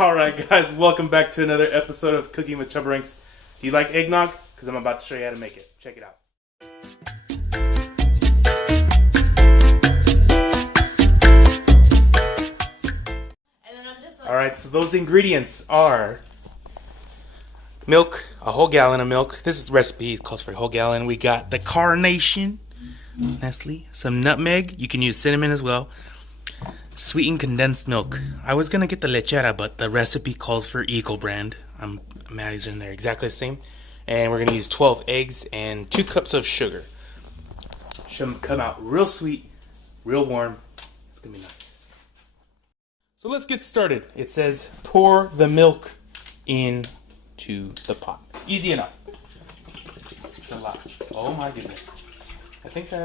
Alright guys, welcome back to another episode of Cooking with Chubaranks. Do you like eggnog? Because I'm about to show you how to make it. Check it out. Alright, so those ingredients are milk, a whole gallon of milk. This is the recipe, it calls for a whole gallon. We got the carnation, Nestle, some nutmeg, you can use cinnamon as well. Sweetened condensed milk. I was gonna get the lechera, but the recipe calls for Eco brand. I'm imagining they're exactly the same. And we're gonna use 12 eggs and 2 cups of sugar. Should come out real sweet, real warm. It's gonna be nice. So let's get started. It says pour the milk into the pot. Easy enough. It's a lot. Oh my goodness. I think, we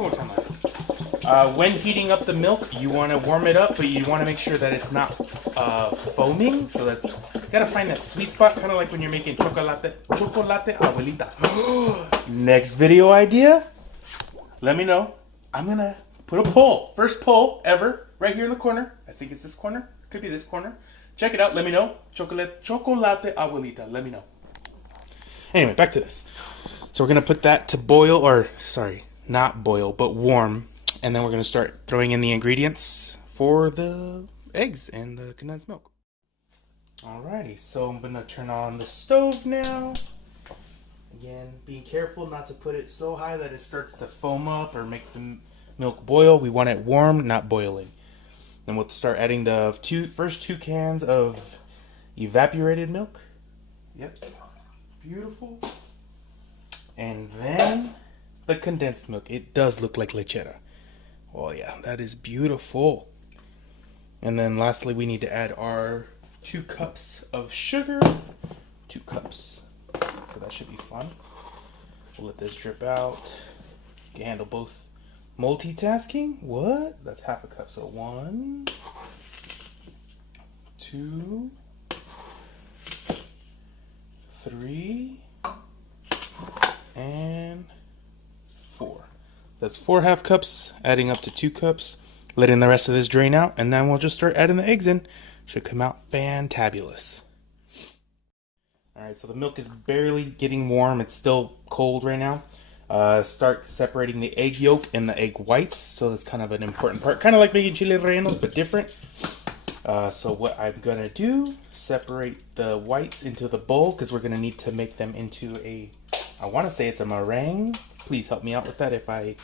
won't time that. When heating up the milk, you want to warm it up, but you want to make sure that it's not foaming. So that's, you gotta find that sweet spot, kind of like when you're making chocolate abuelita. Next video idea? Let me know. I'm gonna put a poll. First poll ever, right here in the corner. I think it's this corner. Could be this corner. Check it out. Let me know. Chocolate abuelita. Let me know. Anyway, back to this. So we're going to put that to boil, or sorry, not boil, but warm. And then we're going to start throwing in the ingredients for the eggs and the condensed milk. Alrighty, so I'm going to turn on the stove now. Again, being careful not to put it so high that it starts to foam up or make the milk boil. We want it warm, not boiling. Then we'll start adding the first two cans of evaporated milk. Yep, beautiful. And then the condensed milk. It does look like lechera. Oh yeah, that is beautiful. And then lastly, we need to add our 2 cups of sugar. 2 cups. So that should be fun. We'll let this drip out. You can handle both. Multitasking? What? That's half a cup. So 1, 2, 3, and 4. That's 4 half cups, adding up to 2 cups, letting the rest of this drain out, and then we'll just start adding the eggs in. Should come out fantabulous. Alright, so the milk is barely getting warm. It's still cold right now. Start separating the egg yolk and the egg whites. So that's kind of an important part. Kind of like making chile rellenos, but different. So what I'm going to do, separate the whites into the bowl, because we're going to need to make them into a, I want to say it's a meringue. Please help me out with that if I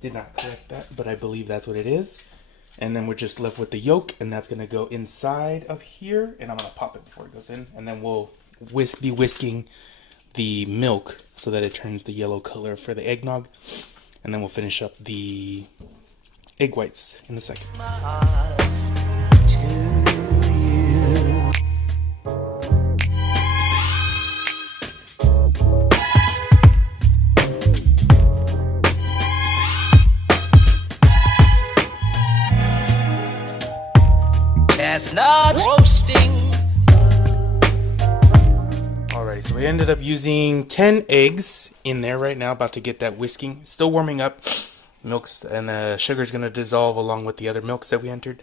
did not correct that, but I believe that's what it is. And then we're just left with the yolk, and that's going to go inside of here, and I'm going to pop it before it goes in, and then we'll be whisking the milk so that it turns the yellow color for the eggnog, and then we'll finish up the egg whites in a second. Chestnut roasting. Alrighty, so we ended up using 10 eggs in there right now, about to get that whisking. Still warming up. Milks and the sugar's going to dissolve along with the other milks that we entered.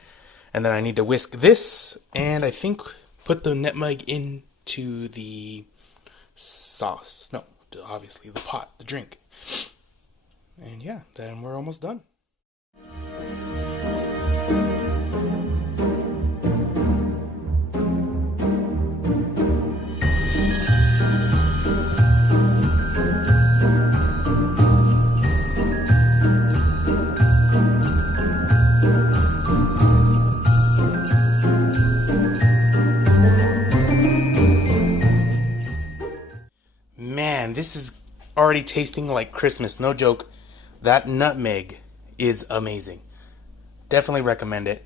And then I need to whisk this, and I think put the nutmeg into the sauce. No, obviously the pot, the drink. And yeah, then we're almost done. Man, this is already tasting like Christmas, no joke. That nutmeg is amazing. Definitely recommend it.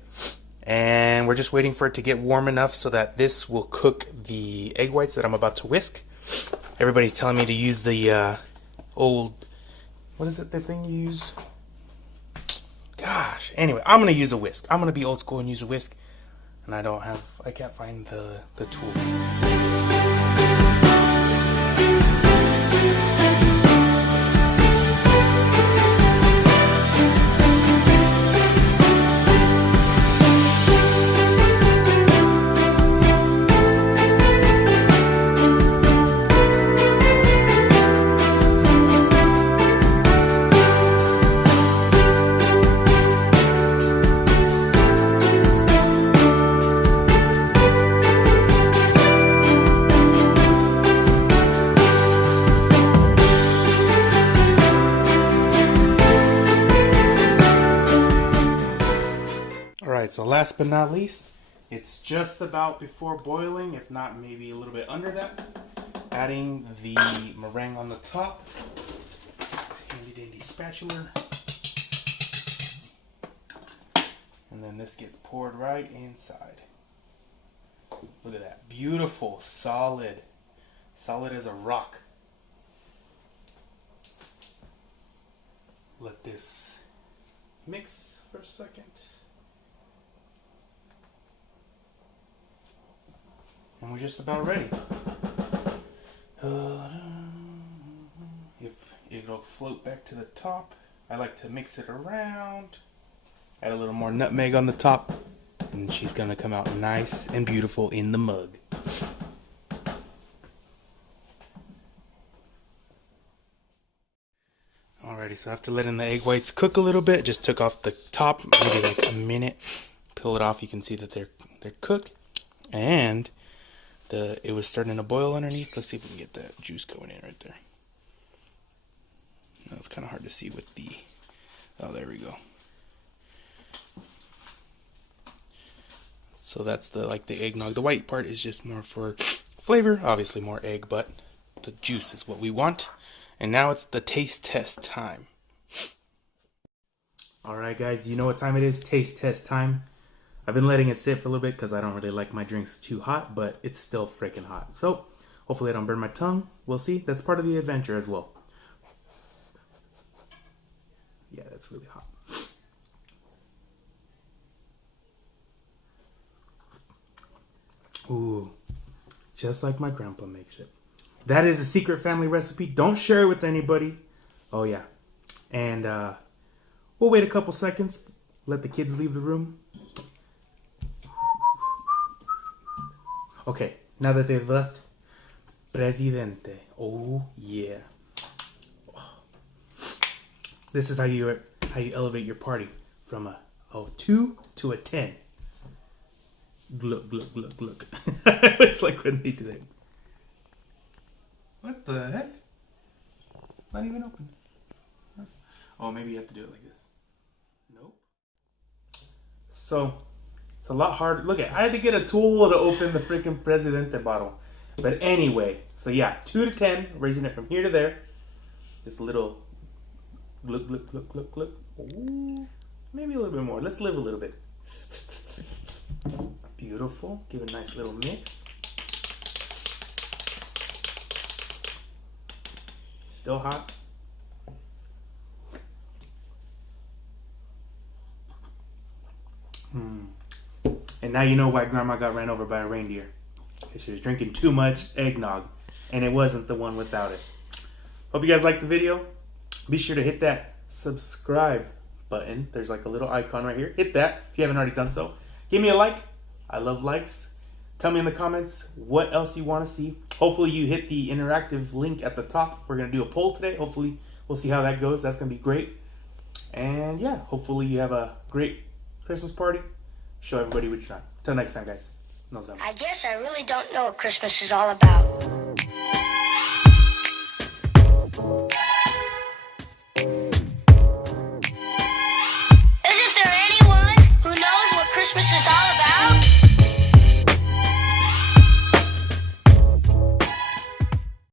And we're just waiting for it to get warm enough so that this will cook the egg whites that I'm about to whisk. Everybody's telling me to use the old, what is it, the thing you use? Gosh, anyway, I'm going to use a whisk. I'm going to be old school and use a whisk. And I can't find the tool. Alright, so last but not least, it's just about before boiling, if not maybe a little bit under that. Adding the meringue on the top. Handy dandy spatula. And then this gets poured right inside. Look at that. Beautiful, solid. Solid as a rock. Let this mix for a second. And we're just about ready. If it'll float back to the top, I like to mix it around. Add a little more nutmeg on the top, and she's gonna come out nice and beautiful in the mug. Alrighty, so after letting the egg whites cook a little bit, just took off the top, maybe like a minute. Peel it off, you can see that they're cooked, and it was starting to boil underneath. Let's see if we can get that juice going in right there. No, it's kind of hard to see with the. Oh, there we go. So that's the eggnog. The white part is just more for flavor, obviously more egg, but the juice is what we want. And now it's the taste test time. Alright guys, you know what time it is? Taste test time. I've been letting it sit for a little bit because I don't really like my drinks too hot, but it's still freaking hot. So hopefully I don't burn my tongue. We'll see. That's part of the adventure as well. Yeah, that's really hot. Ooh, just like my grandpa makes it. That is a secret family recipe. Don't share it with anybody. Oh yeah. And we'll wait a couple seconds. Let the kids leave the room. Okay, now that they've left, Presidente. Oh yeah. This is how you elevate your party from a 2 to a 10. Look, look, look, look. It's like when they do that. What the heck? Not even open. Oh, maybe you have to do it like this. Nope. So, it's a lot harder. Look at, I had to get a tool to open the freaking Presidente bottle. But anyway, so yeah, 2 to 10, raising it from here to there. Just a little look, look, look, look, look. Ooh, maybe a little bit more. Let's live a little bit. Beautiful. Give it a nice little mix. Still hot. And now you know why Grandma got ran over by a reindeer. She was drinking too much eggnog, and it wasn't the one without it. Hope you guys liked the video. Be sure to hit that subscribe button. There's like a little icon right here. Hit that if you haven't already done so. Give me a like. I love likes. Tell me in the comments what else you want to see. Hopefully you hit the interactive link at the top. We're going to do a poll today. Hopefully we'll see how that goes. That's going to be great. And yeah, hopefully you have a great Christmas party. Show everybody what you're trying. Till next time, guys. Nos vemos. I guess I really don't know what Christmas is all about. Isn't there anyone who knows what Christmas is